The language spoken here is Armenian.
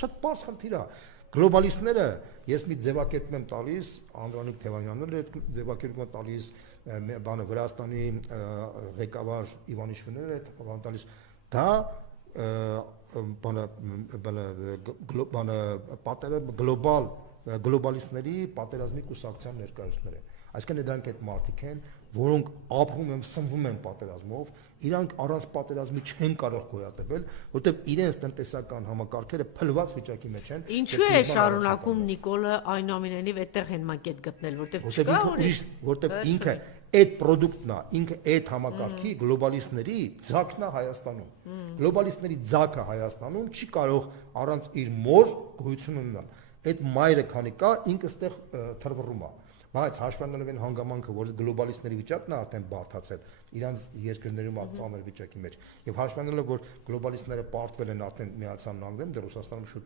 Շատ բարձ խնդիր է։ Գլոբալիստները ես մի ձևակերպում եմ տալիս, Անդրանիկ Թևանյանն էլ ձևակերպում է տալիս, բանը Վրաստանի ղեկավար Իվանիշվիլին էլ բանը տալիս, դա գլոբալիստների պատերազմի կուսակցության ներկայացուցիչներ են։ Այսինքն դրանք այդ մարդիկ են, որոնք ապրում են, սնվում են պատերազմով, իրանք առանց պատերազմի չեն կարող գոյատևել, որտեղ իրենց տնտեսական համակարգերը փլված վիճակի մեջ են։ Ինչու է շարունակում Նիկոլը այնուամենայնիվ այդտեղ են մակետ գտնել, որտեղ չկա որտեղ ինքը այդ product-ն է, ինքը այդ համակարգի գլոբալիստների ձակն է Հայաստանում։ Գլոբալիստների ձակը Հայաստանում չի կարող առանց իր մոր գոյություն ունենալ։ Այդ մայրը քանի կա, ինքը ստեղ թրվռում է։ Բայց հաշվառնելով այն հանգամանքը, որ գլոբալիստների վիճակն է արդեն բարդացել իրանց երկրներում ծանր վիճակի մեջ, եւ հաշվառնելով որ գլոբալիստները պարտվել են արդեն Միացյալ Նահանգներում, դեռ Ռուսաստանում շուտ